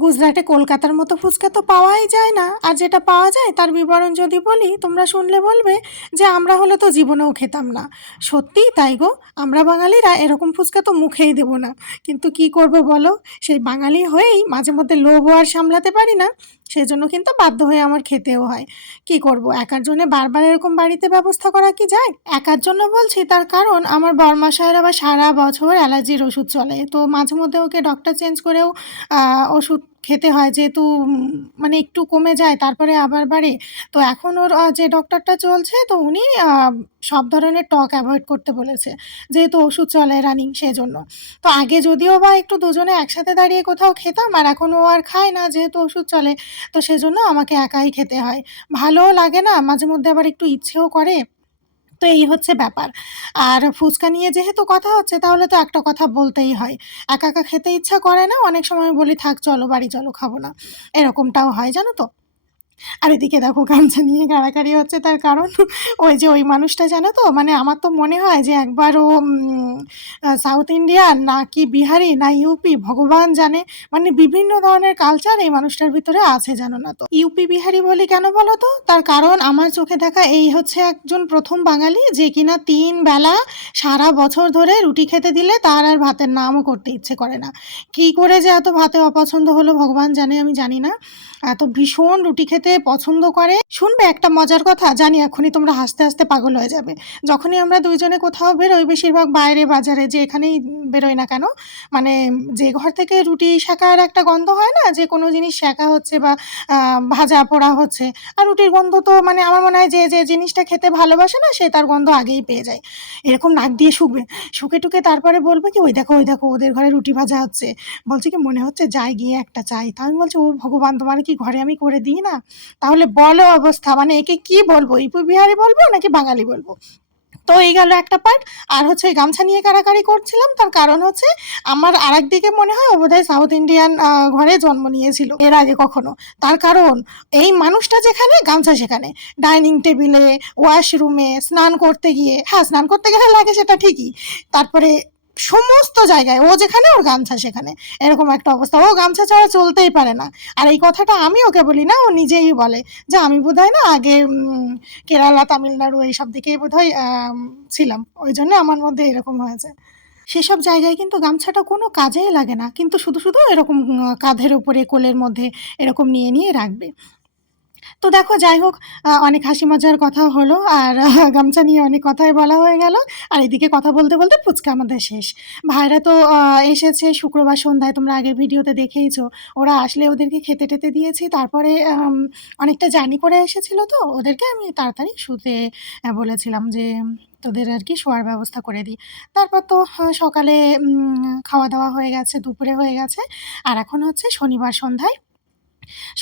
গুজরাটে কলকাতার মতো ফুচকা তো পাওয়াই যায় না, আর যেটা পাওয়া যায় তার বিবরণ যদি বলি তোমরা শুনলে বলবে যে আমরা হলে তো জীবনেও খেতাম না। সত্যিই তাই গো, আমরা বাঙালিরা এরকম ফুচকা তো মুখেই দেবো না। কিন্তু কি করব বলো, সেই বাঙালি হয়েই মাঝে মধ্যে লোভও আর সামলাতে পারি না, সেই জন্য কিন্তু বাধ্য হয়ে আমার খেতেও হয়। কি করব, একার জন্য বারবার এরকম বাড়িতে ব্যবস্থা করা কি যায়? একার জন্য বলছি, তার কারণ আমার বরমাসায়ের আবার সারা বছর অ্যালার্জির ওষুধ চলে, তো মাঝে মধ্যে ওকে ডক্টর চেঞ্জ করেও ওষুধ খেতে হয়, যেহেতু মানে একটু কমে যায় তারপরে আবার বাড়ে। তো এখন ওর যে ডক্টরটা চলছে, তো উনি সব ধরনের টক অ্যাভয়েড করতে বলেছে, যেহেতু ওষুধ চলে রানিং সেজন্য। তো আগে যদিও বা একটু দুজনে একসাথে দাঁড়িয়ে কোথাও খেতাম, আর এখন ও আর খায় না যেহেতু ওষুধ চলে, তো সেজন্য আমাকে একাই খেতে হয়। ভালোও লাগে না, মাঝে মধ্যে আবার একটু ইচ্ছেও করে। তো এই হচ্ছে ব্যাপার। আর ফুচকা নিয়ে যেহেতু কথা হচ্ছে, তাহলে তো একটা কথা বলতেই হয়। একা একা খেতে ইচ্ছা করে না, অনেক সময় বলি থাক চলো বাড়ি চলো, খাবো না, এরকমটাও হয় জানো তো। আর এদিকে দেখো গামছা নিয়ে কাড়াকাড়ি হচ্ছে, তার কারণ ওই যে ওই মানুষটা জানো তো, মানে আমার তো মনে হয় যে একবার ও সাউথ ইন্ডিয়ান না কি বিহারি না ইউপি ভগবান জানে, মানে বিভিন্ন ধরনের কালচার এই মানুষটার ভিতরে আছে জানো না তো। ইউপি বিহারি বলি কেন বলো তো, তার কারণ আমার চোখে দেখা এই হচ্ছে একজন প্রথম বাঙালি যে কিনা ৩ বেলা সারা বছর ধরে রুটি খেতে দিলে তার আর ভাতের নামও করতে ইচ্ছে করে না। কী করে যে এত ভাতে অপছন্দ হলো ভগবান জানে, আমি জানি না। এত ভীষণ রুটি খেতে পছন্দ করে। শুনবে একটা মজার কথা, জানি এখনই তোমরা হাসতে হাসতে পাগল হয়ে যাবে। যখনই আমরা দুইজনে কোথাও বেরোই, বেশিরভাগ বাইরে বাজারে যে এখানেই বেরোই না কেন, মানে যে ঘর থেকে রুটি সেঁকার একটা গন্ধ হয় না, যে কোনো জিনিস সেঁকা হচ্ছে বা ভাজা পোড়া হচ্ছে, আর রুটির গন্ধ তো মানে আমার মনে হয় যে যে জিনিসটা খেতে ভালোবাসে না সে তার গন্ধ আগেই পেয়ে যায়। এরকম নাক দিয়ে শুকবে, শুকে টুকে তারপরে বলবে কি ওই দেখো ওদের ঘরে রুটি ভাজা হচ্ছে। বলছে কি মনে হচ্ছে যাই গিয়ে একটা চাই। তা আমি বলছি ও ভগবান, তোমার কি ঘরে আমি করে দিই না? তাহলে বলো অবস্থা, মানে একে কি বলবো, ইপু বিহারি বলবো নাকি বাঙালি বলবো? তো এই গেল একটা পার্ট। আর হচ্ছে এই গামছা নিয়ে কাড়াকাড়ি করছিলাম, তার কারণ হচ্ছে আমার আরেক দিকে মনে হয় ও বোধহয় সাউথ ইন্ডিয়ান ঘরে জন্ম নিয়েছিল এর আগে কখনো। তার কারণ এই মানুষটা যেখানে গামছা সেখানে, ডাইনিং টেবিলে, ওয়াশরুমে, স্নান করতে গিয়ে, হ্যাঁ স্নান করতে গেলে লাগে সেটা ঠিকই, তারপরে সমস্ত জায়গায় ও যেখানে ওর গামছা সেখানে, এরকম একটা অবস্থা। ও গামছা ছাড়া চলতেই পারে না। আর এই কথাটা আমি ওকে বলি না, ও নিজেই বলে যে আমি বোধহয় না আগে কেরালা, তামিলনাড়ু এইসব দিকেই বোধহয় ছিলাম। ওই জন্য আমার মধ্যে এরকম হয়েছে। সেসব জায়গায় কিন্তু গামছাটা কোনো কাজেই লাগে না। কিন্তু শুধু এরকম কাঁধের উপরে কোলের মধ্যে এরকম নিয়ে রাখবে। তো দেখো যাই হোক, অনেক হাসি মজার কথা হলো, আর গামছা নিয়ে অনেক কথাই বলা হয়ে গেল। আর এদিকে কথা বলতে ফুচকা আমাদের শেষ। ভাইরা তো এসেছে শুক্রবার সন্ধ্যায়, তোমরা আগের ভিডিওতে দেখেইছো। ওরা আসলে ওদেরকে খেতে টেতে দিয়েছি, তারপরে অনেকটা জার্নি করে এসেছিল, তো ওদেরকে আমি তাড়াতাড়ি শুতে বলেছিলাম যে তোদের আর কি শোয়ার ব্যবস্থা করে দিই। তারপর তো সকালে খাওয়া দাওয়া হয়ে গেছে, দুপুরে হয়ে গেছে, আর এখন হচ্ছে শনিবার সন্ধ্যায়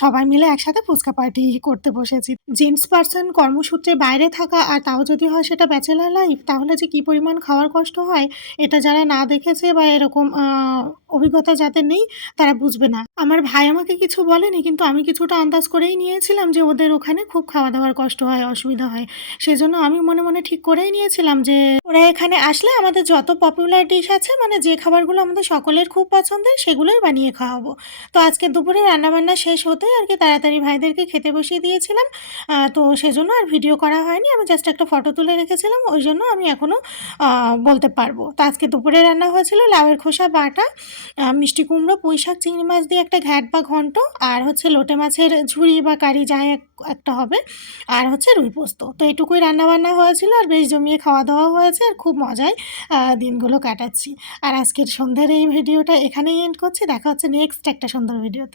সবাই মিলে একসাথে ফুচকা পার্টি করতে বসেছি। জেন্টস পারসন কর্মসূত্রে বাইরে থাকা, আর তাও যদি হয় সেটা ব্যাচেলর লাইফ, তাহলে যে কী পরিমাণ খাওয়ার কষ্ট হয়, এটা যারা না দেখেছে বা এরকম অভিজ্ঞতা যাদের নেই তারা বুঝবে না। আমার ভাই আমাকে কিছু বলেনি, কিন্তু আমি কিছুটা আন্দাজ করেই নিয়েছিলাম যে ওদের ওখানে খুব খাওয়া দাওয়ার কষ্ট হয়, অসুবিধা হয়। সেজন্য আমি মনে মনে ঠিক করেই নিয়েছিলাম যে ওরা এখানে আসলে আমাদের যত পপুলার ডিশ আছে, মানে যে খাবারগুলো আমাদের সকলের খুব পছন্দের, সেগুলোই বানিয়ে খাওয়াবো। তো আজকে দুপুরে রান্নাবান্না শেষ হতেই আর কি তাড়াতাড়ি ভাইদেরকে খেতে বসিয়ে দিয়েছিলাম। তো সেজন্য আর ভিডিও করা হয়নি, আমি জাস্ট একটা ফটো তুলে রেখেছিলাম, ওই জন্য আমি এখনও বলতে পারবো। তো আজকে দুপুরে রান্না হয়েছিল লাউয়ের খোসা বাটা, মিষ্টি কুমড়ো, পুঁই শাক, চিংড়ি মাছ দিয়ে একটা ঘ্যাট বা ঘন্ট, আর হচ্ছে লোটে মাছের ঝুড়ি বা কারি যাই একটা হবে, আর হচ্ছে রুই পোস্ত। তো এটুকুই রান্নাবান্না হয়েছিল, আর বেশ জমিয়ে খাওয়া দাওয়া হয়েছে, আর খুব মজায় দিনগুলো কাটাচ্ছি। আর আজকের সন্ধ্যের এই ভিডিওটা এখানেই এন্ড করছি, দেখা হচ্ছে নেক্সট একটা সুন্দর ভিডিওতে।